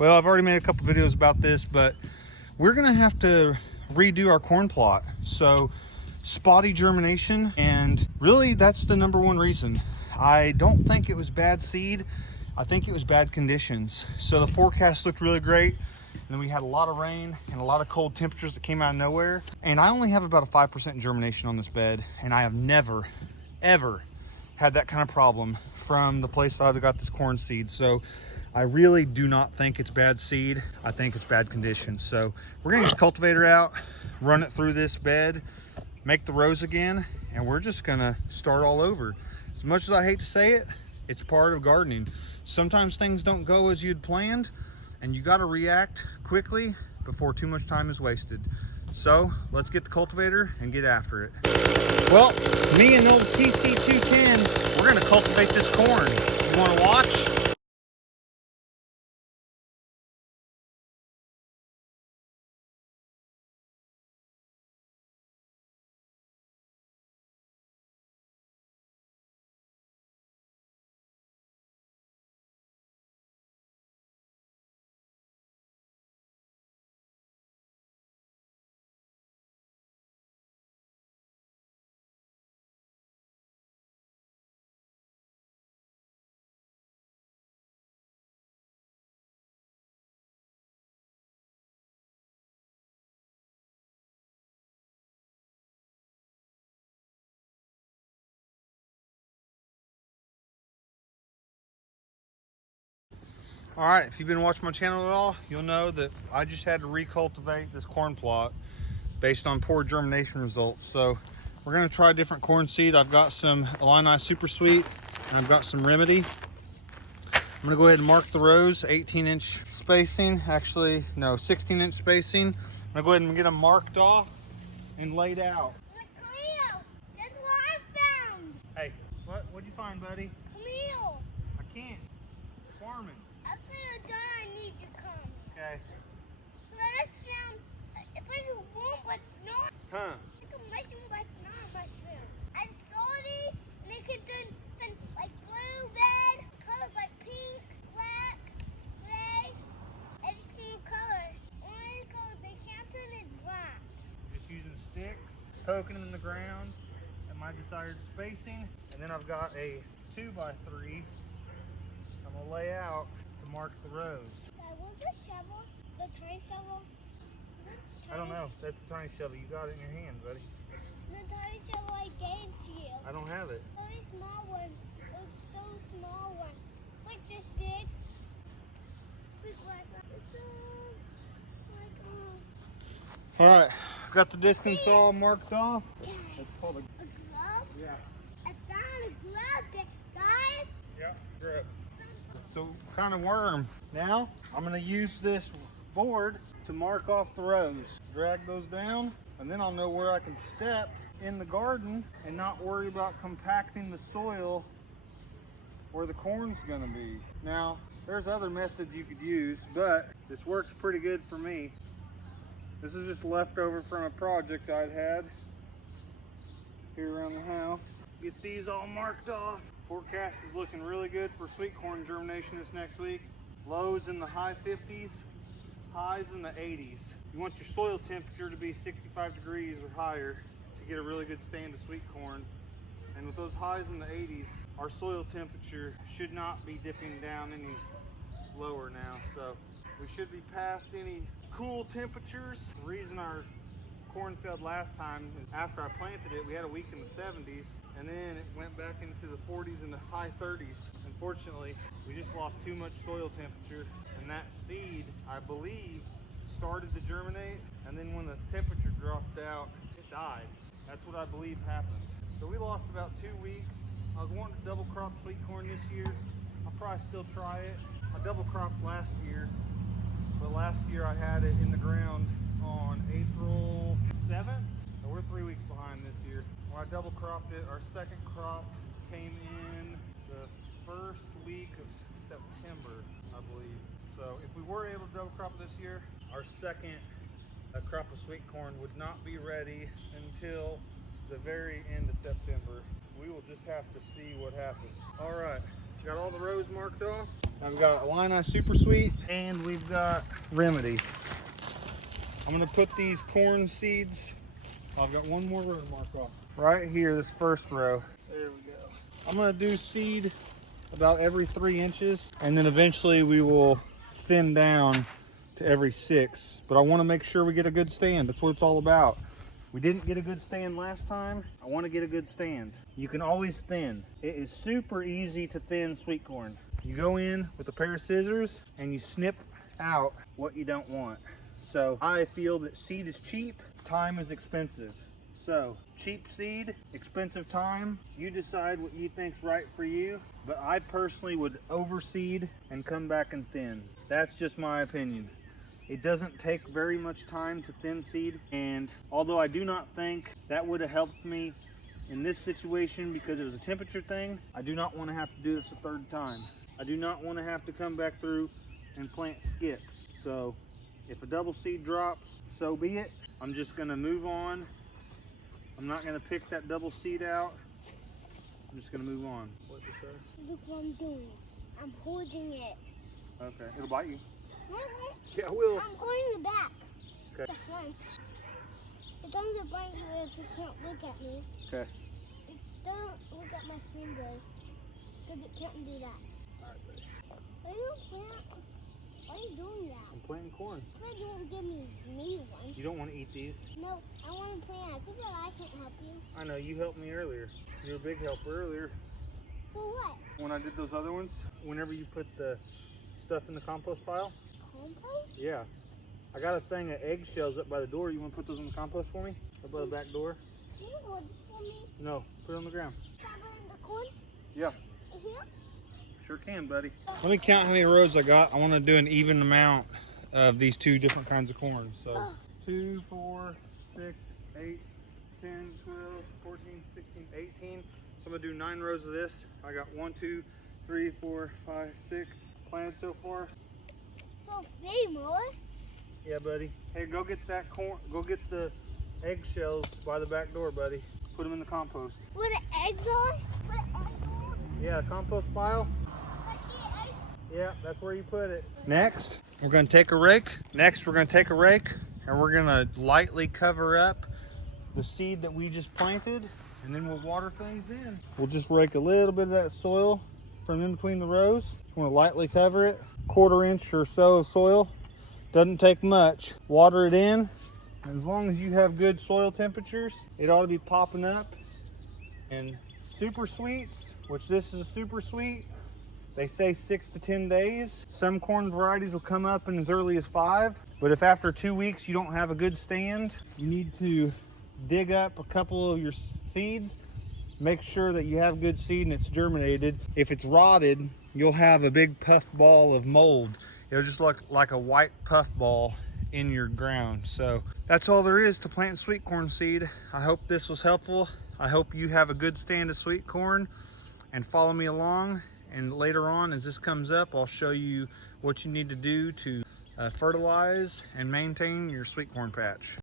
Well, I've already made a couple videos about this, but we're gonna have to redo our corn plot. So spotty germination, and really that's the number one reason. I don't think it was bad seed. I think it was bad conditions. So the forecast looked really great, and then we had a lot of rain and a lot of cold temperatures that came out of nowhere. And I only have about a 5% germination on this bed, and I have never, ever had that kind of problem from the place I've got this corn seed. So I really do not think it's bad seed. I think it's bad conditions. So we're gonna get the cultivator out, run it through this bed, make the rows again, and we're just gonna start all over. As much as I hate to say it, it's part of gardening. Sometimes things don't go as you'd planned, and you gotta react quickly before too much time is wasted. So let's get the cultivator and get after it. Well, me and old TC210, we're gonna cultivate this corn. You wanna watch? All right, if you've been watching my channel at all, you'll know that I just had to recultivate this corn plot based on poor germination results. So we're gonna try different corn seed. I've got some Illini Super Sweet, and I've got some Remedy. I'm gonna go ahead and mark the rows, 18-inch spacing. Actually, no, 16-inch spacing. I'm gonna go ahead and get them marked off and laid out. Camille, that's what I found. Hey, what'd you find, buddy? Camille. I can't. Farming. After you're done, I need to come. Okay. So I just found, it's like a worm, but it's not. Huh. It's like a mushroom, but it's not a mushroom. I saw these, and they could turn like blue, red, colors like pink, black, gray, every single color. Only color they can't turn is black. Just using sticks, poking them in the ground at my desired spacing. And then I've got a 2x3 I'm gonna lay out to mark the rows. Was the shovel, the tiny shovel? I don't know. That's a tiny shovel. You got it in your hand, buddy. The tiny shovel I gave to you. I don't have it. Very small one. It's so small one. Like this big. It's like All right, I've got the distance all marked off. yeah. It's called a glove? yeah. I found a glove, guys. Yeah, grip. So kind of worm. Now I'm gonna use this board to mark off the rows. Drag those down, and then I'll know where I can step in the garden and not worry about compacting the soil where the corn's gonna be. Now, there's other methods you could use, but this works pretty good for me. This is just leftover from a project I'd had here around the house. Get these all marked off. Forecast is looking really good for sweet corn germination this next week. Lows in the high 50s, highs in the 80s. You want your soil temperature to be 65 degrees or higher to get a really good stand of sweet corn. And with those highs in the 80s, our soil temperature should not be dipping down any lower now. So we should be past any cool temperatures. The reason our corn failed last time is after I planted it, we had a week in the 70s, and then it went back into the 40s and the high 30s. Unfortunately, we just lost too much soil temperature, and that seed, I believe, started to germinate, and then when the temperature dropped out, it died. That's what I believe happened. So we lost about 2 weeks. I was wanting to double crop sweet corn this year. I'll probably still try it. I double cropped last year, but last year I had it in the ground on April 7th, so we're 3 weeks behind this year. When I double cropped it, our second crop came in the first week of September, I believe. So if we were able to double crop this year, our second crop of sweet corn would not be ready until the very end of September. We will just have to see what happens. All right, Got all the rows marked off. I've got Illini Super Sweet and we've got Remedy. I'm gonna put these corn seeds. I've got one more row marked off. Right here, this first row. There we go. I'm gonna do seed about every 3 inches, and then eventually we will thin down to every 6. But I wanna make sure we get a good stand. That's what it's all about. We didn't get a good stand last time. I wanna get a good stand. You can always thin. It is super easy to thin sweet corn. You go in with a pair of scissors and you snip out what you don't want. So I feel that seed is cheap, time is expensive. So cheap seed, expensive time, you decide what you think's right for you, but I personally would overseed and come back and thin. That's just my opinion. It doesn't take very much time to thin seed, and although I do not think that would have helped me in this situation because it was a temperature thing, I do not want to have to do this a 3rd time. I do not want to have to come back through and plant skips. So if a double seed drops, so be it. I'm just gonna move on. I'm not gonna pick that double seed out. I'm just gonna move on. What'd you say? Look what I'm doing. I'm holding it. Okay, it'll bite you. No, it won't. Yeah, it will. I'm holding the back. Okay. The front. It doesn't bite you if you can't look at me. Okay. It doesn't look at my fingers because it can't do that. All right, buddy. Why are you doing that? I'm planting corn. Why you won't give me one? You don't want to eat these? No, I want to plant. I think that I can't help you. I know, you helped me earlier. You were a big helper earlier. For what? When I did those other ones, whenever you put the stuff in the compost pile. Compost? Yeah. I got a thing of eggshells up by the door. You want to put those in the compost for me? Up by the back door? Can you hold this for me? No, put it on the ground. Can I put it in the corn? Yeah. In here? Sure can, buddy. Let me count how many rows I got. I want to do an even amount of these 2 different kinds of corn. So 2, 4, 6, 8, 10, 12, 14, 16, 18. So I'm gonna do 9 rows of this. I got 1, 2, 3, 4, 5, 6 planted so far. So 3 more? Yeah, buddy. Hey, go get that corn. Go get the eggshells by the back door, buddy. Put them in the compost. Where the eggs are? Where the eggs are? Yeah, compost pile. Like the eggs? Yeah, that's where you put it. Next, we're gonna take a rake. Next, we're gonna take a rake and we're gonna lightly cover up the seed that we just planted, and then we'll water things in. We'll just rake a little bit of that soil from in between the rows. Just wanna lightly cover it. 1/4 inch or so of soil. Doesn't take much. Water it in. As long as you have good soil temperatures, it ought to be popping up. And super sweets, which this is a super sweet, they say 6 to 10 days. Some corn varieties will come up in as early as 5, but if after 2 weeks you don't have a good stand, you need to dig up a couple of your seeds, make sure that you have good seed and it's germinated. If it's rotted, you'll have a big puff ball of mold. It'll just look like a white puff ball in your ground. So that's all there is to planting sweet corn seed. I hope this was helpful. I hope you have a good stand of sweet corn and follow me along. And later on, as this comes up, I'll show you what you need to do to fertilize and maintain your sweet corn patch.